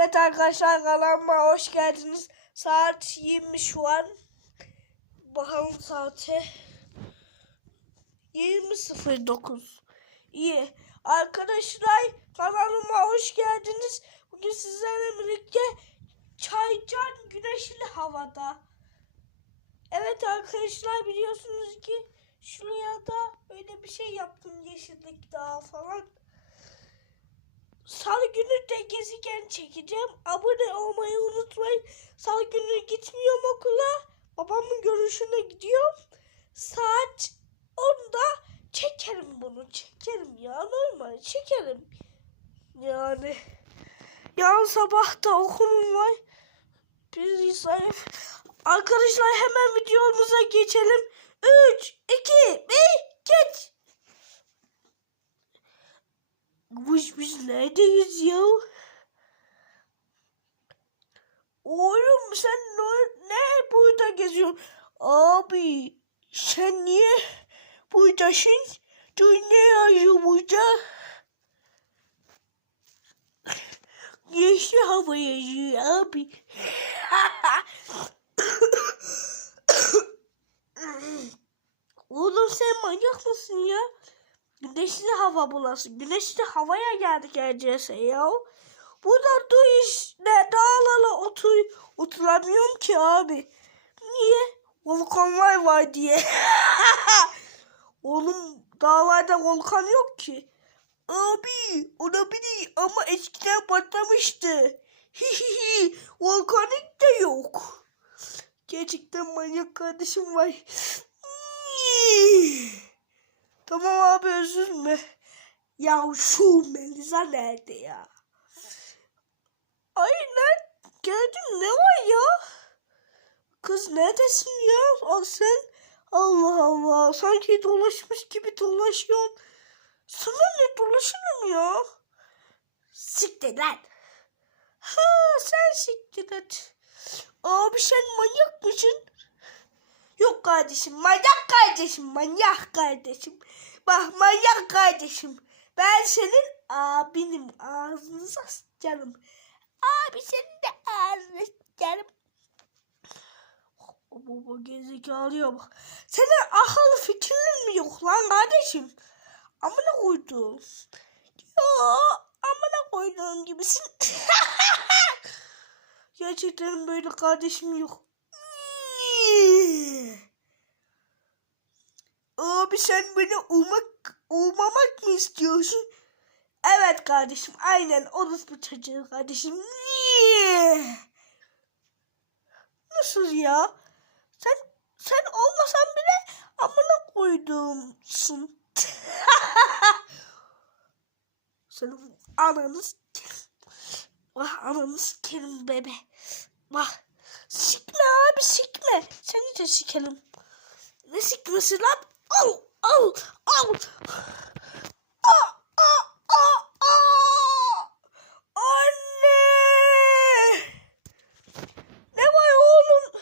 Evet arkadaşlar kanalıma hoş geldiniz. Saat 20 şu an. Bakalım saate. 20.09. İyi. Arkadaşlar kanalıma hoş geldiniz. Bugün sizlerle birlikte çaycan güneşli havada. Evet arkadaşlar biliyorsunuz ki şuraya da öyle bir şey yaptım yeşillik dağı falan. Günü de gezegen çekeceğim. Abone olmayı unutmayın. Salı günü gitmiyorum okula. Babamın görüşüne gidiyorum. Saat 10'da çekerim bunu. Çekerim ya normal çekerim. Yani yarın sabah da okulum var. Sayf. Arkadaşlar hemen videomuza geçelim. 3, 2, 1, geç. Biz, biz neredeyiz ya? Oğlum sen ne, ne burada geziyorsun? Abi sen niye buradasın? Dur ne yazıyor burada? Yeşil hava yazıyor abi. Oğlum sen manyak mısın ya? Güneşli hava burası. Güneşli havaya geldik neredeyse ya. Burada du işte dağlara otur, oturamıyorum ki abi. Niye? Volkanlar var diye. Oğlum dağlarda volkan yok ki. Abi olabilir ama eskiden patlamıştı. Hihihi volkanik de yok. Gerçekten manyak kardeşim var. Tamam abi üzülme. Ya şu Melisa nerede ya? Ay ne? Geldin ne var ya? Kız neredesin ya? Al sen. Allah Allah. Sanki dolaşmış gibi dolaşıyorsun. Sana ne dolaşırım ya? Siktir lan. Ha sen siktir et. Abi sen manyak mısın? Yok kardeşim manyak kardeşim manyak kardeşim. Bak manyak kardeşim. Ben senin abinim ağzınıza sıçarım. Abi senin de ağzını sıçarım. Baba gerizekalıya bak. Senin akıllı fikrin mi yok lan kardeşim? Amına koydum. Ya amına koyduğum gibisin. Gerçekten böyle kardeşim yok. Abi sen beni uyumak, uyumamak mı istiyorsun? Evet kardeşim aynen orospu çocuğu kardeşim. Nasıl ya? Sen sen olmasan bile amına koydumsun. Senin ananız Vah ananı sikerim bebe. Vah. Sikme abi sikme. Seni de sikerim. Ne sikmesi lan? Al al al. Anne. Ne var oğlum?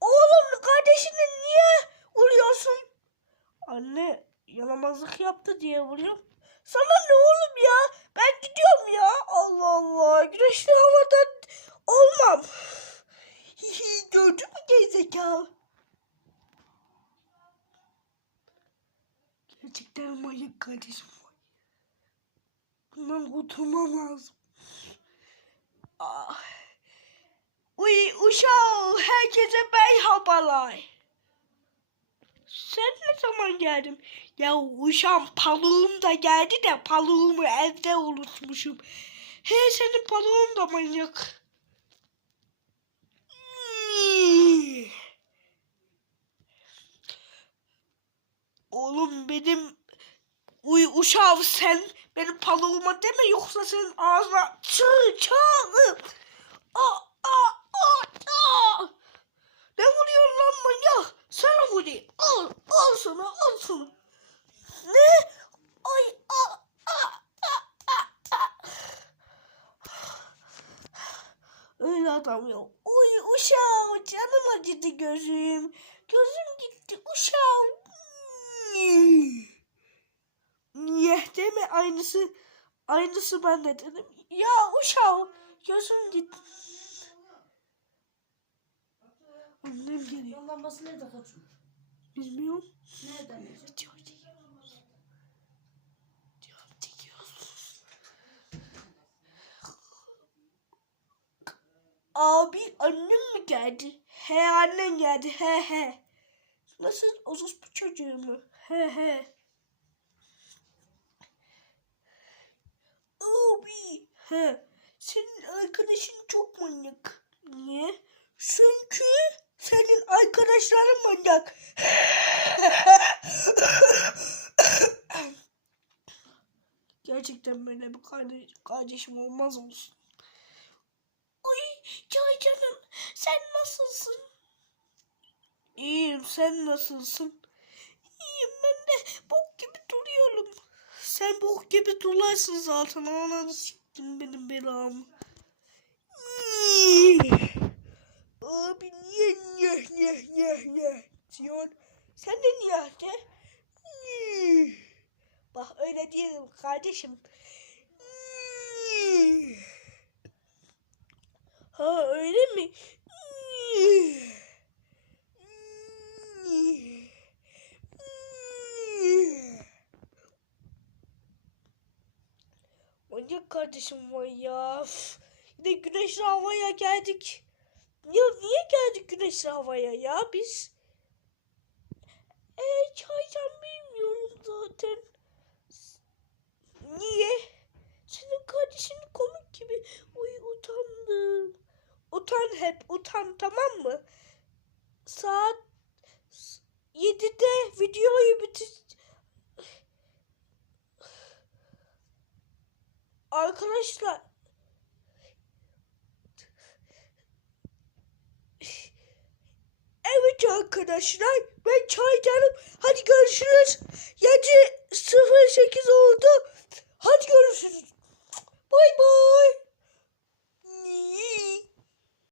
Oğlum kardeşini niye vuruyorsun? Anne yalamazlık yaptı diye vuruyorum. Sana ne oğlum ya? Ben gidiyorum ya. Allah Allah. Güneşli havadan olmam. Hihi gördün mü gerizekalı? Gerçekten manyak kardeşim. Bundan kurtulmam lazım. Ah. Uy uşağım herkese merhabalar. Sen ne zaman geldin? Ya uşağım paluğum da geldi de paluğumu evde unutmuşum. He senin paluğun da manyak. Oğlum benim uy uşağım sen benim paluğuma deme yoksa senin ağzına çığ çığ. Aa, aa, aa, aa. Ne vuruyorsun lan manyak? Sana vurayım. Al, al sana, al sana. Ne? Ay, a, a, a, a, a. Öyle adam ya. Uy uşağım canım acıdı gözüm. Gözüm gitti uşağım. Niye deme aynısı aynısı ben de dedim. Ya uşağım Gözüm git. Annem geliyor. Yan lambası nerede koçum? Bilmiyorum. Nerede anneciğim? Video çekiyoruz. Video çekiyoruz. Abi annem mi geldi? He annen geldi. He he. Nasıl orospu çocuğu mu? He he. Abi. He. Senin arkadaşın çok manyak. Niye? Çünkü senin arkadaşların manyak. Gerçekten böyle bir kardeş, kardeşim olmaz olsun. Uy Çay canım sen nasılsın? İyiyim sen nasılsın? İyiyim ben de bok gibi duruyorum. Sen bok gibi durarsın zaten ananı siktim benim belamı. Abi niye niye niye niye niye diyorsun? Sen de niye de? Bak öyle diyelim kardeşim. Ha öyle mi? Manyak kardeşim var ya. Üf. Yine güneşli havaya geldik. Ya niye geldik güneşli havaya ya biz? Eee çaycan bilmiyorum zaten. Niye? Senin kardeşin komik gibi. Uy utandım. Utan hep utan tamam mı? Saat 7'de videoyu bitir... arkadaşlar. Evet arkadaşlar ben çay canım. Hadi görüşürüz. 7.08 oldu. Hadi görüşürüz. Bay bay.